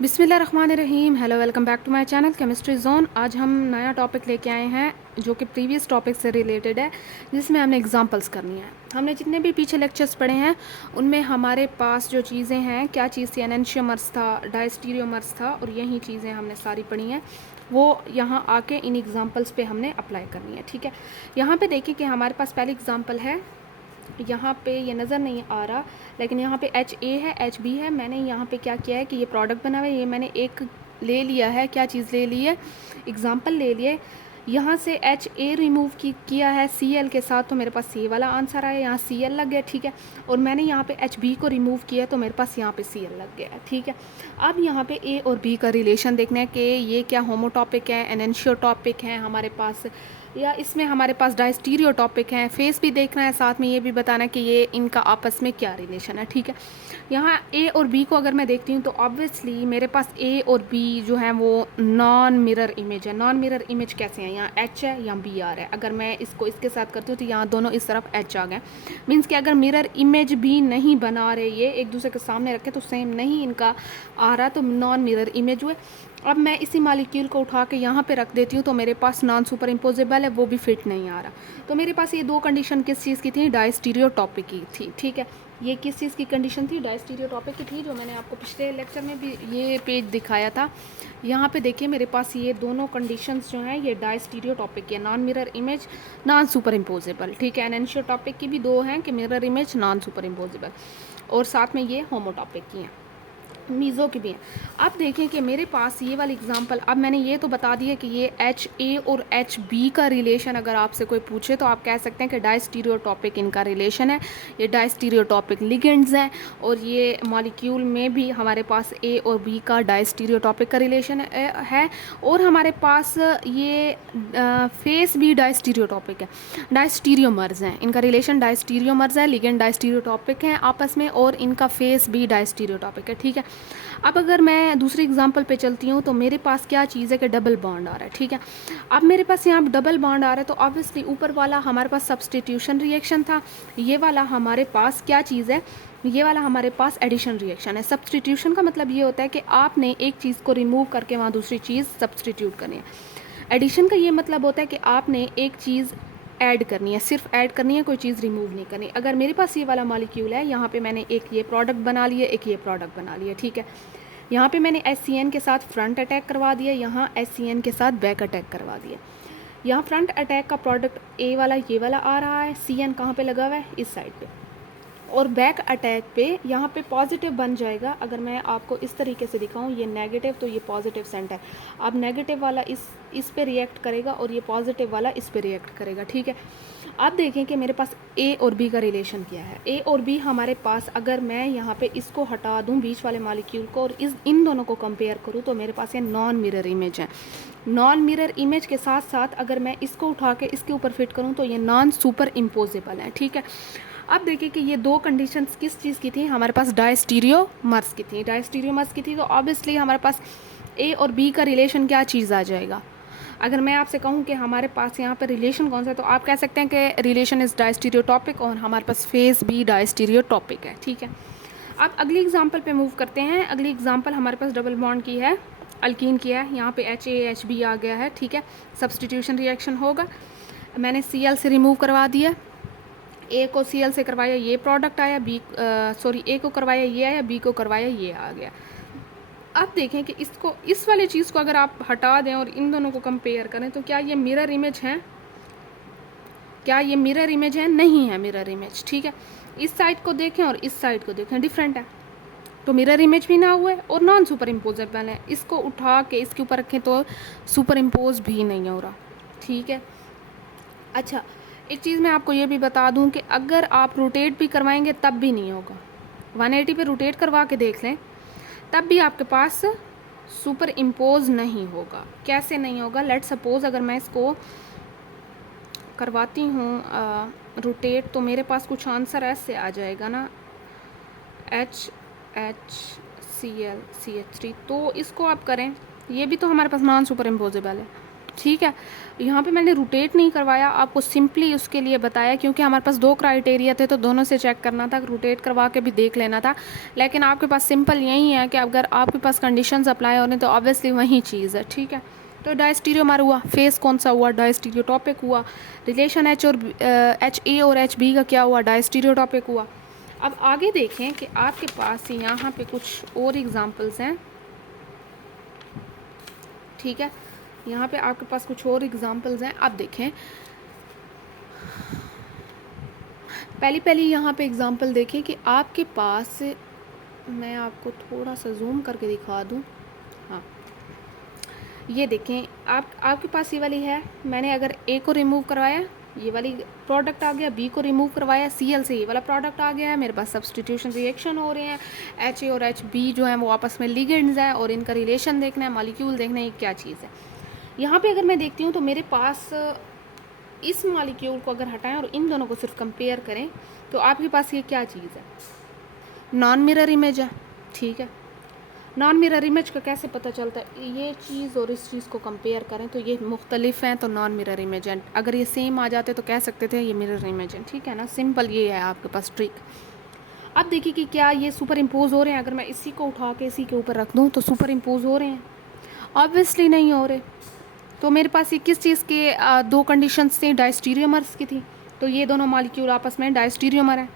बिस्मिल्लाहिर्रहमानिर्रहीम। Hello, welcome back to my channel chemistry zone. आज हम नया टॉपिक लेके आए हैं जो कि प्रीवियस टॉपिक से रिलेटेड है, जिसमें हमने एग्जांपल्स करनी है। हमने जितने भी पीछे लेक्चर्स पढ़े हैं उनमें हमारे पास जो चीज़ें हैं, क्या चीज़ थी, एनेंशियोमर्स था, डायस्टीरियोमर्स था, और यही चीज़ें हमने सारी पढ़ी हैं। वो यहाँ आके इन एग्जाम्पल्स पे हमने अप्लाई करनी है। ठीक है, यहाँ पे देखिए कि हमारे पास पहली एग्जाम्पल है। यहाँ पे ये नज़र नहीं आ रहा, लेकिन यहाँ पे एच ए है, एच बी है। मैंने यहाँ पे क्या किया है कि ये प्रोडक्ट बना हुआ है, ये मैंने एक ले लिया है। क्या चीज़ ले ली है? एग्जाम्पल ले लिए। यहाँ से एच ए रिमूव किया है सी एल के साथ, तो मेरे पास सी वाला आंसर आया, यहाँ सी एल लग गया। ठीक है, और मैंने यहाँ पे एच बी को रिमूव किया तो मेरे पास यहाँ पे सी एल लग गया। ठीक है, अब यहाँ पे ए और बी का रिलेशन देखना है कि ये क्या होमोटॉपिक है, एनेंशियोटॉपिक है हमारे पास, या इसमें हमारे पास डायस्टीरियो टॉपिक है। फेस भी देखना है, साथ में ये भी बताना है कि ये इनका आपस में क्या रिलेशन है। ठीक है, यहाँ ए और बी को अगर मैं देखती हूँ तो ऑब्वियसली मेरे पास ए और बी जो है वो नॉन मिरर इमेज है। नॉन मिरर इमेज कैसे हैं? यहाँ एच है, यहाँ बी आर है। अगर मैं इसको इसके साथ करती हूँ तो यहाँ दोनों इस तरफ एच आ गए। मीन्स कि अगर मिरर इमेज भी नहीं बना रहे, ये एक दूसरे के सामने रखे तो सेम नहीं इनका आ रहा, तो नॉन मिरर इमेज हुए। अब मैं इसी मालिक्यूल को उठा के यहाँ पे रख देती हूँ तो मेरे पास नॉन सुपर इम्पोजेबल है, वो भी फिट नहीं आ रहा। तो मेरे पास ये दो कंडीशन किस चीज़ की थी? डायस्टीरियोटॉपिक की थी। ठीक है, ये किस चीज़ की कंडीशन थी? डायस्टीरियोटॉपिक की थी, जो मैंने आपको पिछले लेक्चर में भी ये पेज दिखाया था। यहाँ पे देखिए मेरे पास ये दोनों कंडीशंस जो हैं ये डायस्टीरियोटॉपिक की है, non mirror image, non super imposable. ठीक है, एनेंशियोटॉपिक की भी दो हैं कि mirror image, non super imposable, और साथ में ये होमोटॉपिक की हैं, मीज़ो की भी हैं। अब देखें कि मेरे पास ये वाली एग्जांपल, अब मैंने ये तो बता दिया कि ये एच ए और एच बी का रिलेशन अगर आपसे कोई पूछे तो आप कह सकते हैं कि डायस्टीरियोटॉपिक इनका रिलेशन है, ये डायस्टीरियोटॉपिक लिगेंड्स हैं। और ये मॉलिक्यूल में भी हमारे पास ए और बी का डायस्टीरियोटॉपिक का रिलेशन है, और हमारे पास ये फेस भी डायस्टीरियोटॉपिक है, डायस्टीरियोमर्स हैं। इनका रिलेशन डायस्टीरियोमर्स है, लिगेंड डायस्टीरियोटॉपिक हैं आपस में, और इनका फेस भी डायस्टीरियोटॉपिक है। ठीक है, अब अगर मैं दूसरी एग्जांपल पे चलती हूँ तो मेरे पास क्या चीज़ है कि डबल बॉन्ड आ रहा है। ठीक है, अब मेरे पास यहाँ डबल बॉन्ड आ रहा है तो ऑब्वियसली ऊपर वाला हमारे पास सब्स्टिट्यूशन रिएक्शन था, ये वाला हमारे पास क्या चीज़ है? ये वाला हमारे पास एडिशन रिएक्शन है। सब्स्टिट्यूशन का मतलब ये होता है कि आपने एक चीज़ को रिमूव करके वहाँ दूसरी चीज़ सब्स्टिट्यूट करनी है। एडिशन का ये मतलब होता है कि आपने एक चीज़ ऐड करनी है, सिर्फ ऐड करनी है, कोई चीज़ रिमूव नहीं करनी। अगर मेरे पास ये वाला मॉलिक्यूल है, यहाँ पे मैंने एक ये प्रोडक्ट बना लिया, एक ये प्रोडक्ट बना लिया। ठीक है, यहाँ पे मैंने HCN के साथ फ्रंट अटैक करवा दिया, यहाँ HCN के साथ बैक अटैक करवा दिया। यहाँ फ्रंट अटैक का प्रोडक्ट ए वाला ये वाला आ रहा है, CN कहाँ पे लगा हुआ है? इस साइड पे। और बैक अटैक पे यहाँ पे पॉजिटिव बन जाएगा। अगर मैं आपको इस तरीके से दिखाऊँ, ये नेगेटिव तो ये पॉजिटिव सेंटर, अब नेगेटिव वाला इस पे रिएक्ट करेगा और ये पॉजिटिव वाला इस पे रिएक्ट करेगा। ठीक है, अब देखें कि मेरे पास ए और बी का रिलेशन क्या है। ए और बी हमारे पास, अगर मैं यहाँ पे इसको हटा दूँ बीच वाले मॉलिक्यूल को और इन दोनों को कंपेयर करूँ तो मेरे पास ये नॉन मिरर इमेज है। नॉन मिरर इमेज के साथ साथ अगर मैं इसको उठा के इसके ऊपर फिट करूँ तो ये नॉन सुपर इम्पोजेबल है। ठीक है, अब देखिए कि ये दो कंडीशंस किस चीज़ की थी? हमारे पास डायस्टीरियोमर्स की थी। डायस्टीरियोमर्स की थी तो ऑब्वियसली हमारे पास ए और बी का रिलेशन क्या चीज़ आ जाएगा? अगर मैं आपसे कहूँ कि हमारे पास यहाँ पर रिलेशन कौन सा है, तो आप कह सकते हैं कि रिलेशन इज़ डायस्टीरियोटॉपिक, और हमारे पास फेस भी डायस्टीरियोटॉपिक है। ठीक है, अब अगली एग्जांपल पे मूव करते हैं। अगली एग्जांपल हमारे पास डबल बॉन्ड की है, अल्कीन की है। यहाँ पे HAHB आ गया है। ठीक है, सब्सटीट्यूशन रिएक्शन होगा। मैंने Cl से रिमूव करवा दिया, ए को Cl से करवाया, ये प्रोडक्ट आया, ए को करवाया, ये आया, बी को करवाया, ये आ गया। अब देखें कि इसको, इस वाले चीज़ को अगर आप हटा दें और इन दोनों को कंपेयर करें तो क्या ये मिरर इमेज है? क्या ये मिरर इमेज है? नहीं है मिरर इमेज। ठीक है, इस साइड को देखें और इस साइड को देखें, डिफरेंट है, तो मिरर इमेज भी ना हुआ है और नॉन सुपर इम्पोजेबल है। इसको उठा के इसके ऊपर रखें तो सुपर इम्पोज भी नहीं हो रहा। ठीक है, अच्छा एक चीज़ मैं आपको ये भी बता दूं कि अगर आप रोटेट भी करवाएंगे तब भी नहीं होगा। 180 पे रोटेट करवा के देख लें, तब भी आपके पास सुपर इम्पोज नहीं होगा। कैसे नहीं होगा? लेट सपोज अगर मैं इसको करवाती हूँ रोटेट, तो मेरे पास कुछ आंसर ऐसे आ जाएगा ना, HCl CH3। तो इसको आप करें, ये भी तो हमारे पास नॉन सुपर इम्पोजेबल है, ठीक है। यहाँ पे मैंने रोटेट नहीं करवाया, आपको सिंपली उसके लिए बताया क्योंकि हमारे पास 2 क्राइटेरिया थे तो दोनों से चेक करना था, रोटेट करवा के भी देख लेना था। लेकिन आपके पास सिंपल यही है कि अगर आपके पास कंडीशंस अप्लाई हो रहे तो ऑब्वियसली वही चीज़ है, ठीक है। तो डायस्टीरियोमर हुआ, फेस कौन सा हुआ, डायस्टीरियोटॉपिक हुआ। रिलेशन एच और एच ए और एच बी का क्या हुआ, डायस्टीरियोटॉपिक हुआ। अब आगे देखें कि आपके पास यहाँ पे कुछ और एग्जांपल्स हैं, ठीक है। यहाँ पे आपके पास कुछ और एग्जांपल्स हैं। अब देखें, पहली यहाँ पे एग्जांपल देखें कि आपके पास, मैं आपको थोड़ा सा जूम करके दिखा दूँ। हाँ, ये देखें, आपके पास ये वाली है, मैंने अगर ए को रिमूव करवाया ये वाली प्रोडक्ट आ गया, बी को रिमूव करवाया Cl से ये वाला प्रोडक्ट आ गया है, मेरे पास सब्सटीट्यूशन रिएक्शन हो रहे हैं, H और Hb जो है वो आपस में लिगेंड्स हैं और इनका रिलेशन देखना है, मॉलिक्यूल देखना है, ये क्या चीज़ है। यहाँ पे अगर मैं देखती हूँ तो मेरे पास इस मॉलिक्यूल को अगर हटाएं और इन दोनों को सिर्फ कंपेयर करें तो आपके पास ये क्या चीज़ है, नॉन मिरर इमेज है, ठीक है। नॉन मिरर इमेज का कैसे पता चलता है, ये चीज़ और इस चीज़ को कंपेयर करें तो ये मुख्तलिफ हैं तो नॉन मिरर इमेज है। अगर ये सेम आ जाते तो कह सकते थे ये मिरर इमेज है, ठीक है ना। सिंपल ये है आपके पास ट्रिक। अब देखिए कि क्या ये सुपर इम्पोज हो रहे हैं, अगर मैं इसी को उठा के इसी के ऊपर रख दूँ तो सुपर इम्पोज हो रहे हैं, ऑब्वियसली नहीं हो रहे। तो मेरे पास ये किस चीज़ के 2 कंडीशंस थी, डायस्टीरियोमर्स की थी। तो ये दोनों मॉलिक्यूल आपस में डायस्टीरियोमर हैं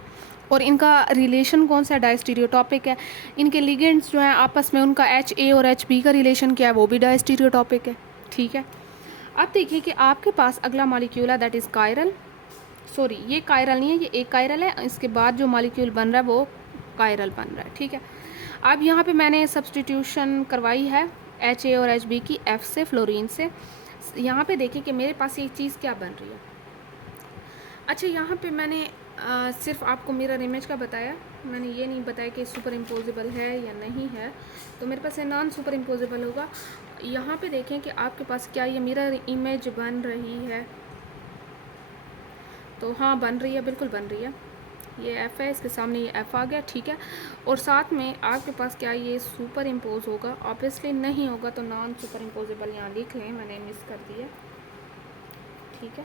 और इनका रिलेशन कौन सा है, डायस्टीरियोटॉपिक है। इनके लिगेंड्स जो हैं आपस में उनका HA और HB का रिलेशन क्या है, वो भी डायस्टीरियोटॉपिक है, ठीक है। अब देखिए कि आपके पास अगला मॉलिक्यूल है दैट इज़ कायरल, सॉरी ये कायरल नहीं है, ये एक कायरल है, इसके बाद जो मॉलिक्यूल बन रहा है वो कायरल बन रहा है, ठीक है। अब यहाँ पे मैंने सब्सटीट्यूशन करवाई है HA और HB की F से, फ्लोरीन से। यहाँ पे देखिए कि मेरे पास ये चीज़ क्या बन रही है। अच्छा, यहाँ पे मैंने सिर्फ आपको मिरर इमेज का बताया, मैंने ये नहीं बताया कि सुपर इम्पोजिबल है या नहीं है। तो मेरे पास ये नॉन सुपर इम्पोजिबल होगा। यहाँ पे देखें कि आपके पास क्या ये मिरर इमेज बन रही है, तो हाँ बन रही है, बिल्कुल बन रही है। ये F है, इसके सामने ये F आ गया, ठीक है। और साथ में आपके पास क्या ये सुपर इम्पोज होगा, ऑब्वियसली नहीं होगा, तो नॉन सुपर इम्पोजिबल यहाँ लिख लें, मैंने मिस कर दिया, ठीक है।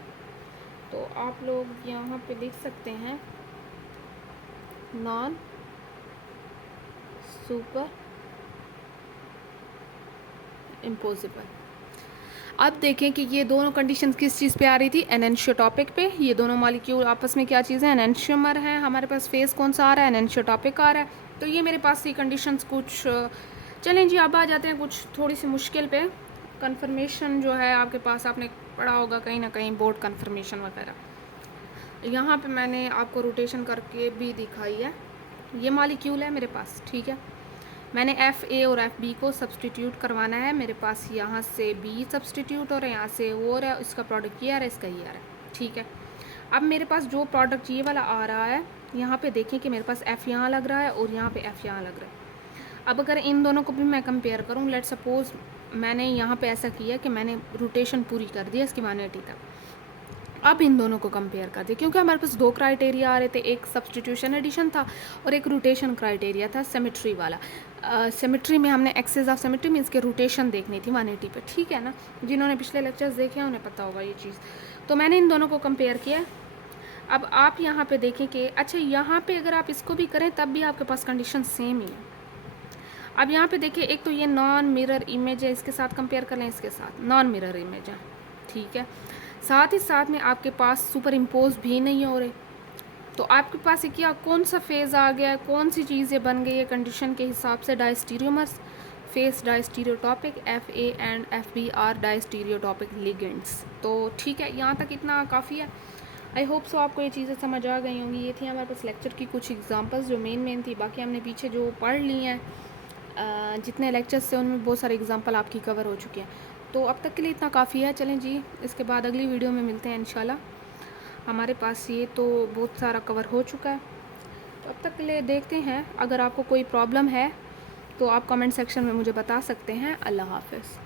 तो आप लोग यहाँ पे लिख सकते हैं नॉन सुपर इम्पोजिबल। अब देखें कि ये दोनों कंडीशंस किस चीज़ पे आ रही थी, एनेंशियोटॉपिक पे। ये दोनों मॉलिक्यूल आपस में क्या चीज़ है, एनेंशियोमर हैं। हमारे पास फेस कौन सा आ रहा है, एनेंशियोटॉपिक आ रहा है। तो ये मेरे पास ये कंडीशंस कुछ, चलें जी अब आ जाते हैं कुछ थोड़ी सी मुश्किल पे। कन्फर्मेशन जो है आपके पास, आपने पढ़ा होगा कहीं ना कहीं बोर्ड कन्फर्मेशन वगैरह। यहाँ पे मैंने आपको रोटेशन करके भी दिखाई है। ये मॉलिक्यूल है मेरे पास, ठीक है। मैंने FA और FB को सब्सटीट्यूट करवाना है। मेरे पास यहाँ से B सब्सटीट्यूट और यहाँ से O है, इसका प्रोडक्ट ये आ रहा है, इसका ये आ रहा है, ठीक है। अब मेरे पास जो प्रोडक्ट ये वाला आ रहा है, यहाँ पे देखें कि मेरे पास F यहाँ लग रहा है और यहाँ पे F यहाँ लग रहा है। अब अगर इन दोनों को भी मैं कंपेयर करूँ, लेट सपोज मैंने यहाँ पे ऐसा किया कि मैंने रोटेशन पूरी कर दी इसकी 180 तक। अब इन दोनों को कंपेयर कर दिया क्योंकि हमारे पास 2 क्राइटेरिया आ रहे थे, एक सब्सटीट्यूशन एडिशन था और एक रोटेशन क्राइटेरिया था सिमेट्री वाला। सिमेट्री में हमने एक्सेस ऑफ सिमेट्री मीन्स के रोटेशन देखनी थी 180 पे, ठीक है ना। जिन्होंने पिछले लेक्चर्स देखे हैं उन्हें पता होगा ये चीज़। तो मैंने इन दोनों को कंपेयर किया। अब आप यहाँ पे देखें कि अच्छा यहाँ पे अगर आप इसको भी करें तब भी आपके पास कंडीशन सेम ही है। अब यहाँ पे देखिए, एक तो ये नॉन मिरर इमेज है, इसके साथ कंपेयर कर लें, इसके साथ नॉन मिरर इमेज है, ठीक है। साथ ही साथ में आपके पास सुपर इम्पोज भी नहीं हो रहे। तो आपके पास ये क्या, कौन सा फेज़ आ गया है, कौन सी चीज़ें बन गई है कंडीशन के हिसाब से, diastereomers, face diastereotopic, FA and FB are diastereotopic ligands. तो ठीक है, यहाँ तक इतना काफ़ी है। आई होप सो आपको ये चीज़ें समझ आ गई होंगी। ये थी हमारे पास लेक्चर की कुछ एग्जांपल्स जो मेन थी, बाकी हमने पीछे जो पढ़ ली हैं जितने लेक्चर्स थे उनमें बहुत सारे एग्जांपल आपकी कवर हो चुके हैं। तो अब तक के लिए इतना काफ़ी है। चलें जी, इसके बाद अगली वीडियो में मिलते हैं इंशाल्लाह। हमारे पास ये तो बहुत सारा कवर हो चुका है, तो अब तक के लिए देखते हैं। अगर आपको कोई प्रॉब्लम है तो आप कमेंट सेक्शन में मुझे बता सकते हैं। अल्लाह हाफ़िज़।